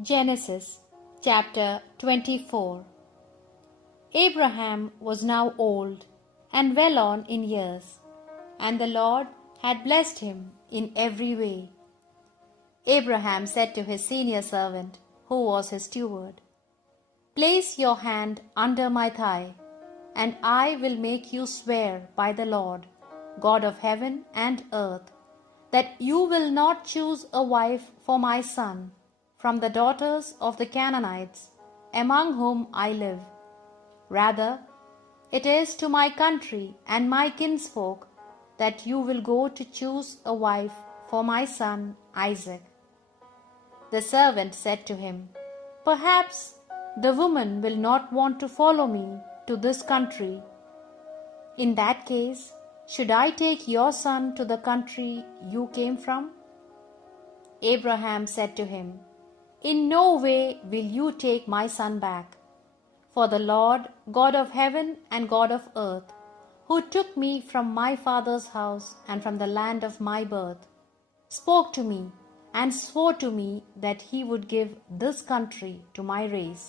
Genesis chapter 24. Abraham was now old and well on in years, and the Lord had blessed him in every way. Abraham said to his senior servant, who was his steward, "Place your hand under my thigh, and I will make you swear by the Lord, God of heaven and earth, that you will not choose a wife for my son from the daughters of the Canaanites, among whom I live. Rather, it is to my country and my kinsfolk that you will go to choose a wife for my son Isaac." The servant said to him, "Perhaps the woman will not want to follow me to this country. In that case, should I take your son to the country you came from?" Abraham said to him, "In no way will you take my son back. For the Lord, God of heaven and God of earth, who took me from my father's house and from the land of my birth, spoke to me and swore to me that he would give this country to my race.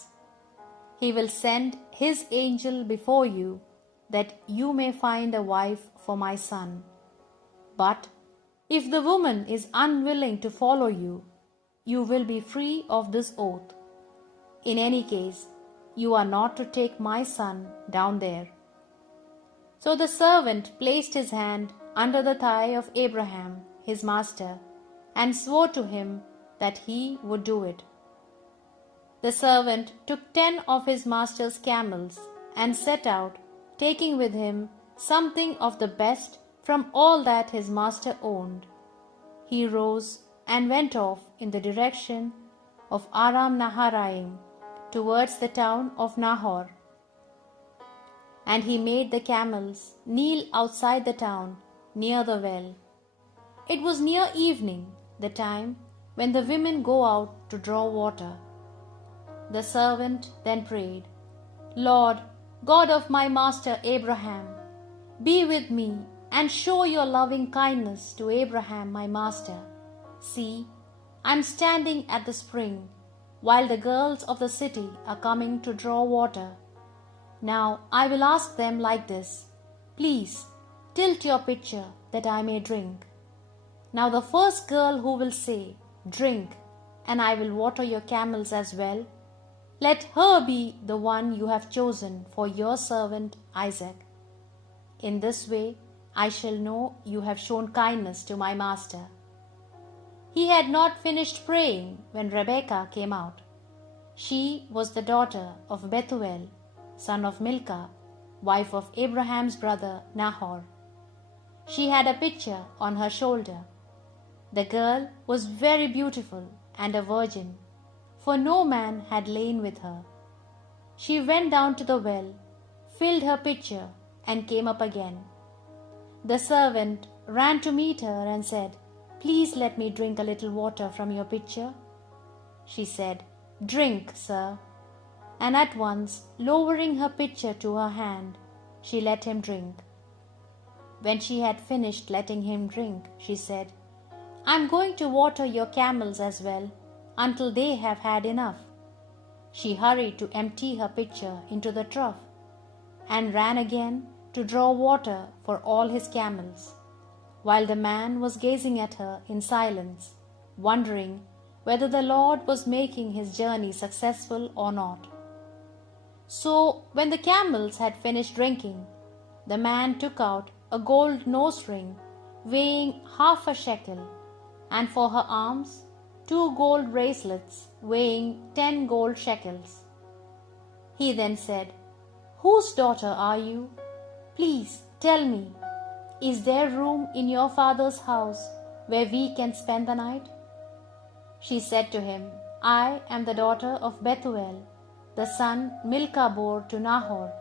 He will send his angel before you, that you may find a wife for my son. But if the woman is unwilling to follow you, you will be free of this oath. In any case, you are not to take my son down there." So the servant placed his hand under the thigh of Abraham, his master, and swore to him that he would do it. The servant took 10 of his master's camels and set out, taking with him something of the best from all that his master owned. He rose and went off in the direction of Aram Naharaim towards the town of Nahor. And he made the camels kneel outside the town near the well. It was near evening, the time when the women go out to draw water. The servant then prayed, "Lord, God of my master Abraham, be with me and show your loving kindness to Abraham my master. See, I am standing at the spring, while the girls of the city are coming to draw water. Now I will ask them like this, 'Please tilt your pitcher that I may drink.' Now the first girl who will say, 'Drink, and I will water your camels as well,' let her be the one you have chosen for your servant Isaac. In this way I shall know you have shown kindness to my master." He had not finished praying when Rebekah came out. She was the daughter of Bethuel, son of Milcah, wife of Abraham's brother Nahor. She had a pitcher on her shoulder. The girl was very beautiful and a virgin, for no man had lain with her. She went down to the well, filled her pitcher, and came up again. The servant ran to meet her and said, "Please let me drink a little water from your pitcher." She said, "Drink, sir." And at once, lowering her pitcher to her hand, she let him drink. When she had finished letting him drink, she said, "I am going to water your camels as well, until they have had enough." She hurried to empty her pitcher into the trough, and ran again to draw water for all his camels, while the man was gazing at her in silence, wondering whether the Lord was making his journey successful or not. So when the camels had finished drinking, the man took out a gold nose ring weighing half a shekel, and for her arms 2 gold bracelets weighing 10 gold shekels. He then said, "Whose daughter are you? Please tell me, is there room in your father's house where we can spend the night?" She said to him, "I am the daughter of Bethuel, the son Milcah bore to Nahor."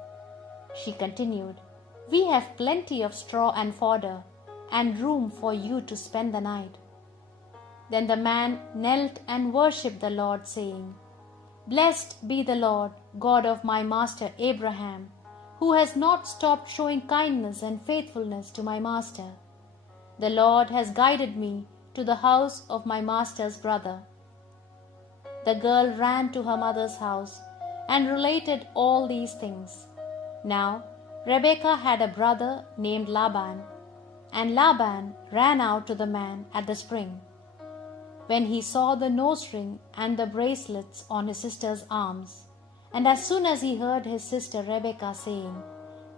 She continued, "We have plenty of straw and fodder, and room for you to spend the night." Then the man knelt and worshipped the Lord, saying, "Blessed be the Lord, God of my master Abraham, who has not stopped showing kindness and faithfulness to my master. The Lord has guided me to the house of my master's brother." the girl ran to her mother's house and related all these things. Now Rebekah had a brother named Laban, and Laban ran out to the man at the spring. When he saw the nose ring and the bracelets on his sister's arms, and as soon as he heard his sister Rebekah saying,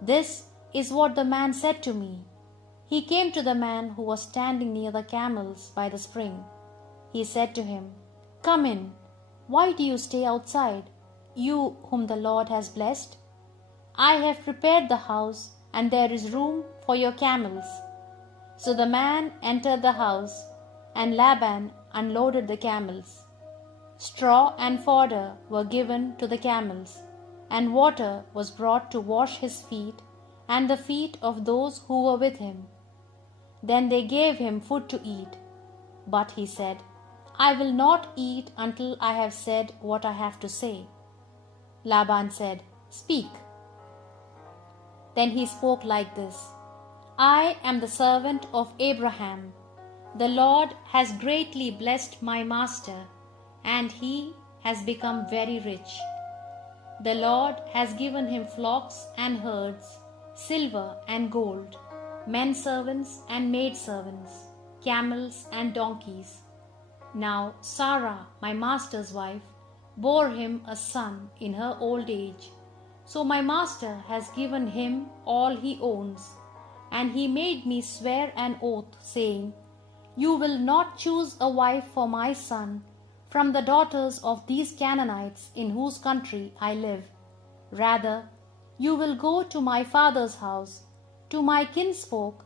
"This is what the man said to me," he came to the man who was standing near the camels by the spring. He said to him, "Come in. Why do you stay outside, you whom the Lord has blessed? I have prepared the house, and there is room for your camels." So the man entered the house, and Laban unloaded the camels. Straw and fodder were given to the camels, and water was brought to wash his feet and the feet of those who were with him. Then they gave him food to eat. But he said, "I will not eat until I have said what I have to say." Laban said, "Speak." Then he spoke like this, "I am the servant of Abraham. The Lord has greatly blessed my master, and he has become very rich. The Lord has given him flocks and herds, silver and gold, men servants and maid servants, camels and donkeys. Now Sarah, my master's wife, bore him a son in her old age. So my master has given him all he owns, and he made me swear an oath, saying, 'You will not choose a wife for my son from the daughters of these Canaanites in whose country I live. Rather, you will go to my father's house, to my kinsfolk,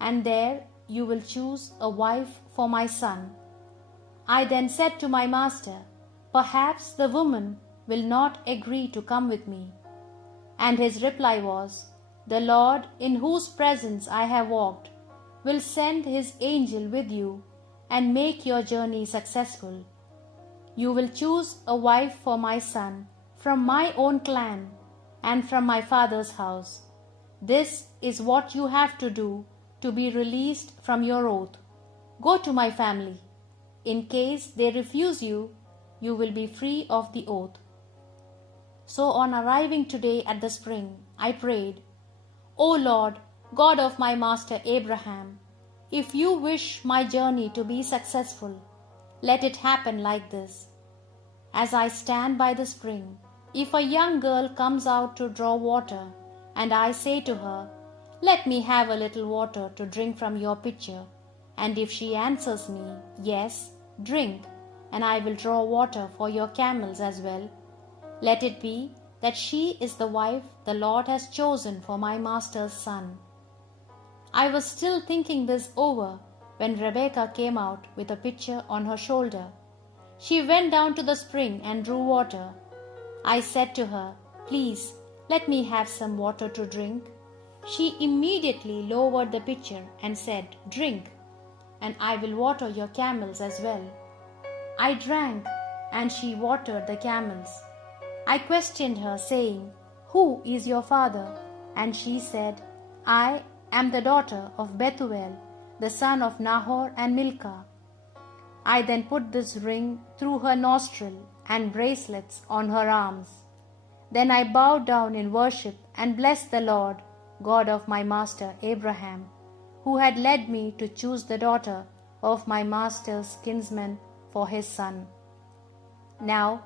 and there you will choose a wife for my son.' I then said to my master, 'Perhaps the woman will not agree to come with me.' And his reply was, 'The Lord, in whose presence I have walked, will send his angel with you and make your journey successful. You will choose a wife for my son from my own clan and from my father's house. This is what you have to do to be released from your oath. Go to my family. In case they refuse you, you will be free of the oath.' So on arriving today at the spring, I prayed, 'O Lord, God of my master Abraham, if you wish my journey to be successful, let it happen like this. As I stand by the spring, if a young girl comes out to draw water, and I say to her, "Let me have a little water to drink from your pitcher," and if she answers me, "Yes, drink, and I will draw water for your camels as well," let it be that she is the wife the Lord has chosen for my master's son.' I was still thinking this over when Rebekah came out with a pitcher on her shoulder. She went down to the spring and drew water. I said to her, 'Please, let me have some water to drink.' She immediately lowered the pitcher and said, 'Drink, and I will water your camels as well.' I drank, and she watered the camels. I questioned her, saying, 'Who is your father?' And she said, 'I am the daughter of Bethuel, the son of Nahor and Milcah.' I then put this ring through her nostril and bracelets on her arms. Then I bowed down in worship and blessed the Lord, God of my master Abraham, who had led me to choose the daughter of my master's kinsman for his son. Now,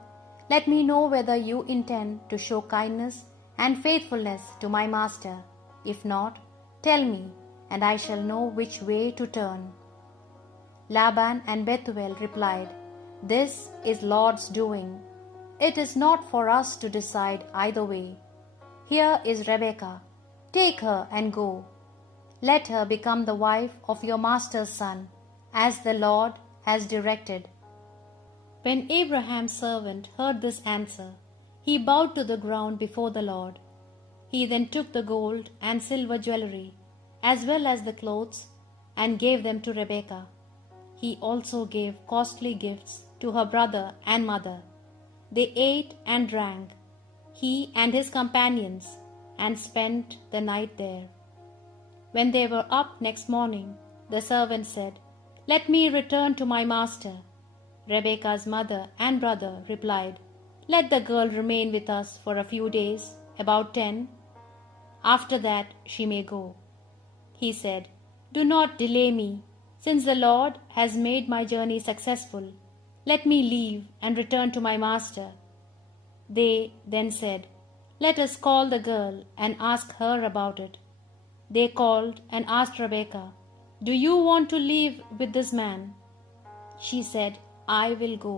let me know whether you intend to show kindness and faithfulness to my master. If not, tell me, and I shall know which way to turn." Laban and Bethuel replied, "This is Lord's doing. It is not for us to decide either way. Here is Rebekah. Take her and go. Let her become the wife of your master's son, as the Lord has directed." When Abraham's servant heard this answer, he bowed to the ground before the Lord. He then took the gold and silver jewelry, as well as the clothes, and gave them to Rebekah. He also gave costly gifts to her brother and mother. They ate and drank, he and his companions, and spent the night there. When they were up next morning, the servant said, "Let me return to my master." Rebekah's mother and brother replied, "Let the girl remain with us for a few days, about 10. After that she may go." He said, "Do not delay me, since the Lord has made my journey successful. Let me leave and return to my master." They then said, "Let us call the girl and ask her about it." They called and asked Rebekah, "Do you want to leave with this man?" She said, "I will go."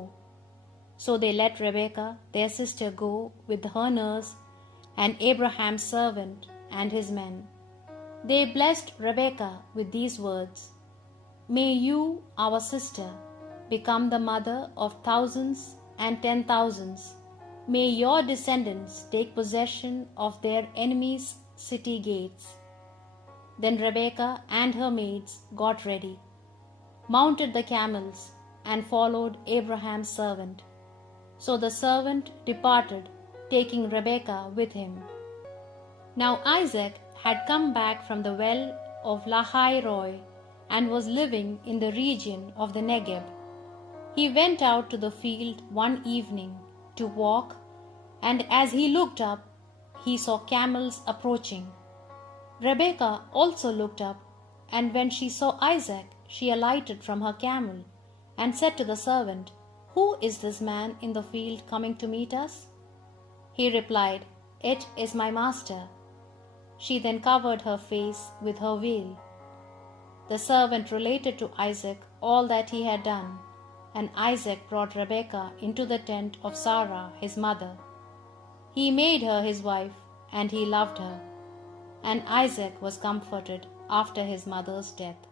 So they let Rebekah, their sister, go with her nurse and Abraham's servant and his men. They blessed Rebekah with these words, "May you, our sister, become the mother of thousands and 10,000s. May your descendants take possession of their enemies' city gates." Then Rebekah and her maids got ready, mounted the camels, and followed Abraham's servant. So the servant departed, taking Rebekah with him. Now Isaac had come back from the well of Lahai-roi and was living in the region of the Negeb. He went out to the field one evening to walk, and as he looked up, he saw camels approaching. Rebekah also looked up, and when she saw Isaac, she alighted from her camel and said to the servant, "Who is this man in the field coming to meet us?" He replied, "It is my master." She then covered her face with her veil. The servant related to Isaac all that he had done, and Isaac brought Rebekah into the tent of Sarah his mother. He made her his wife, and he loved her. And Isaac was comforted after his mother's death.